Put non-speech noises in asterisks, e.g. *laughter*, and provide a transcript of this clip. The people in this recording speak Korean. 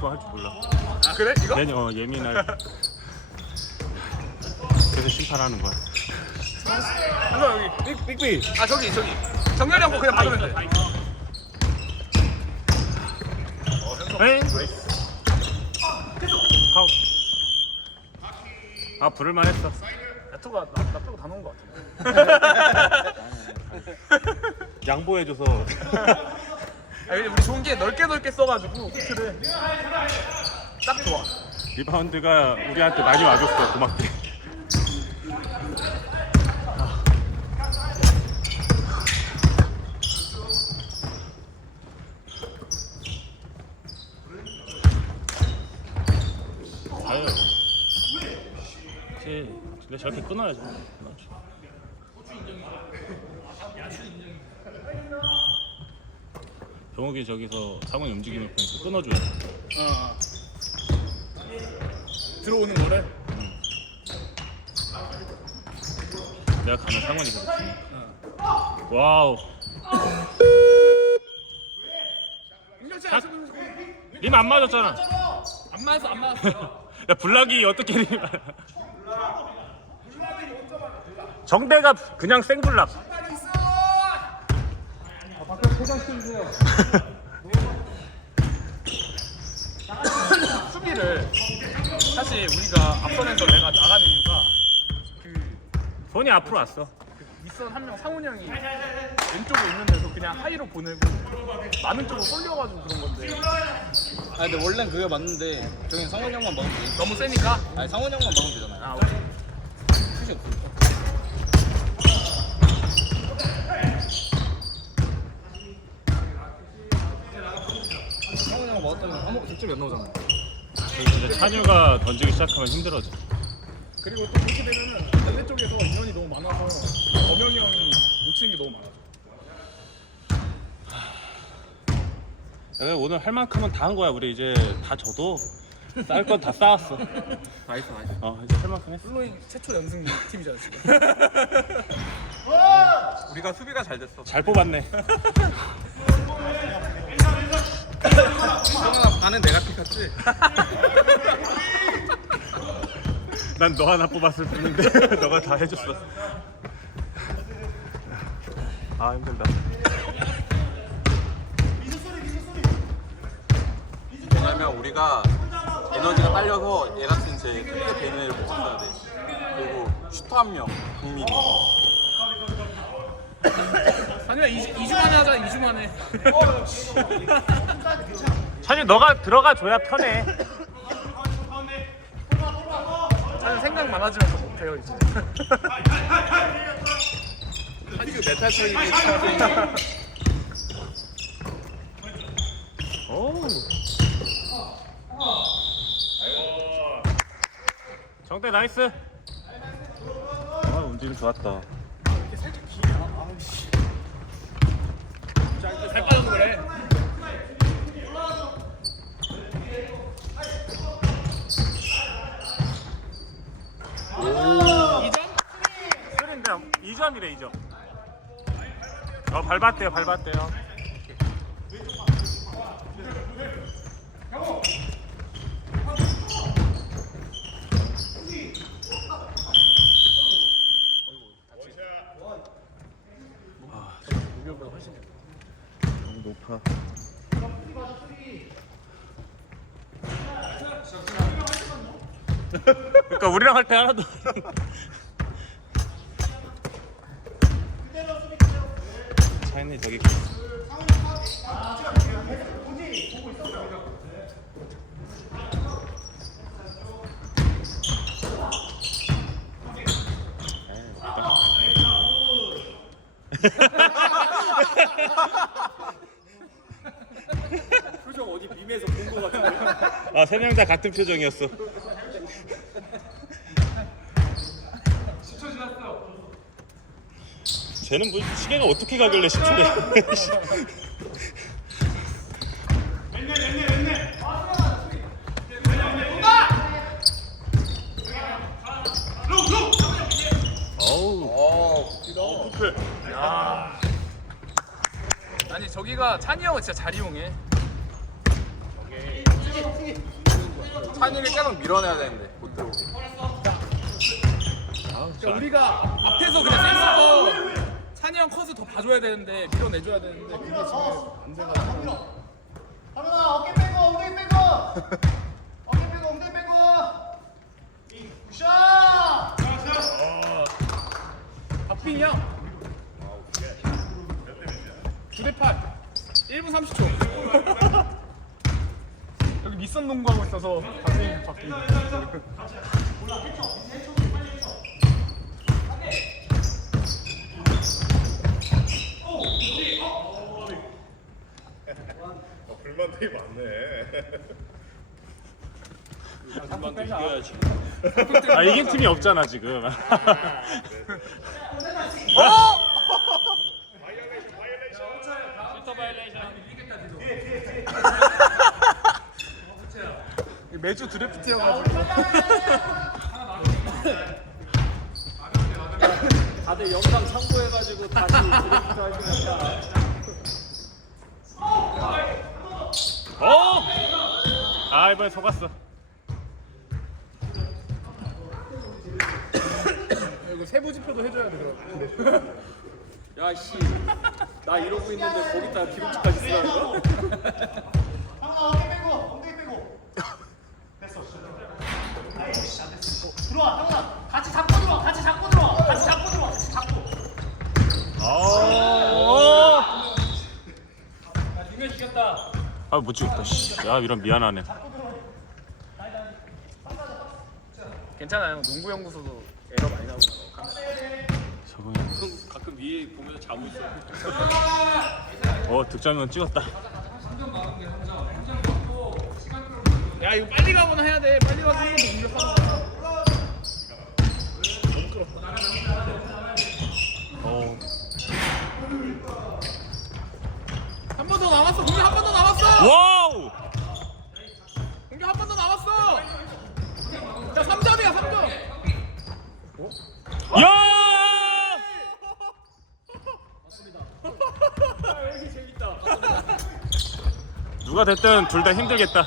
거 할 줄 몰라. 아 그래? 이거? 괜히 어 예민할. 그래서 심판하는 거야. 이거 여기 빅빅 아 저기 저기 정렬이 형거 그냥 받으면 돼 에? 파울. 아 부를만 했어. 야투가 나, 나 빼고 다 넣은 거 같은데 *laughs* 양보해줘서 아 *laughs* 근데 우리 좋은 게 넓게 넓게 써가지고 코트를 딱 좋아 리바운드가 우리한테 많이 와줬어 고맙게. 아유. 그치. 근데 저렇게 끊어야죠. 끊어야죠. 병욱이 저기서 상황이 움직임을 보니까 끊어줘야 돼. 어. 들어오는 거를 내가 가면 상관이 그렇지. 와우. 임명찬 림안 맞았잖아. 안 맞았어 안 맞았어 *laughs* 야 블락이 어떻게 림? 정대가 그냥 생블락. *laughs* 수비를 사실 우리가 앞선에서 내가 나가는 이유가 그 손이 앞으로 왔어. 윗선 한 명 상훈 형이 왼쪽에 있는 데서 그냥 하이로 보내고 많은 쪽으로 쏠려가지고 그런 건데 아 근데 원래는 그게 맞는데 저긴 성훈 형만 먹으면 돼. 너무 세니까 아니 성훈 형만 먹으면 되잖아요. 아 오케이 슛이 없으니까. 먹었다면 아무 득점이 안 나오잖아. 이제 찬유가 던지기 시작하면 힘들어져. 그리고 또 그렇게 되면은 반대쪽에서 인원이 너무 많아서 범영이 형이 놓치는 게 너무 많아서 야, 오늘 할 만큼은 다 한 거야. 우리 이제 다 져도 쌓을 건 다 쌓았어. *laughs* 나이스 나이스. 어 이제 할 만큼 했어. 플로잉 최초 연승 팀이잖아 지금 우리가 수비가 잘 됐어. 잘 뽑았네. *laughs* 성훈아 반은 내가 픽했지. *laughs* 난 너 하나 뽑았을 뿐인데 *laughs* 너가 다 해줬어. 아 힘들다. 왜냐면 우리가 에너지가 딸려서 얘 같은 제 특대 베인을 못 썼어야 돼. 그리고 슈터 한 명, 국민이. 아니야 2주, 2주 만에 하자 2주 만에 찬유 너가 들어가 줘야 편해. 사실 생각 많아지면서 못해요 이제 한규 메탈 처리 오. 정대 나이스. 아 움직임 좋았다. 살 빠져서 그래 쓰린데 2점이래 2점. 어 밟았대요 밟았대요. 목요일보다 훨씬 너무 높아. 그러니까 우리랑 할 때 하나도 차이는 저기 표정 어디 밈에서 본 거 같은데 아 세 명 다 같은 표정이었어. 쟤는 뭐 시계가 어떻게 가길래 10초래? 어우. 아니 저기가 찬이 형은 진짜 잘 이용해 찬이를 계속 밀어내야 되는데 못 들어오게. 그러니까 우리가 앞- 앞에서 그냥 센스도 찬이 형 컷을 더 봐줘야 되는데 밀어내줘야 되는데 그게 지금 안 돼가지고 하면아 어깨 빼고 엉덩이 빼고 *laughs* 어깨 빼고 엉덩이 빼고 굿샷 박빈이 형 9대8 1분 30초 여기 밑선 농구하고 있어서 박빈이 박빈이 불만 되게 많네. 한번더 이겨야지. 아 이긴 팀이 없잖아 지금. 매주 드래프트여가지고 *laughs* 다들 영상 참고해가지고 다시 드래프트 하시니까 어! 아 이번에 속았어. *coughs* 이거 세부 지표도 해줘야 돼 그럼 야씨 나 이러고 있는데 거기다 기록지까지 쓰라는 거? 하면아 어깨 빼고 됐어 아이씨 안 됐어 들어와 하면아 같이 잡고 들어와 같이 잡고 들어와 같이 잡고 들어와 같이 잡고 아. 아못 찍었다. 씨. 야 이런 미안하네. 괜찮아요 농구 연구소도 에러 많이 나오고 저거. 가끔 위에 보면서 자고 있어 어 득점은 찍었다. 야 이거 빨리 가거나 해야 돼 빨리 가서 한번더 공격하고 어. 한번더 남았어 공격 한 번 더 남았어 와우. 공격 한 번 더 남았어 자 3점이야 3점 야! 누가 됐든 둘 다 힘들겠다.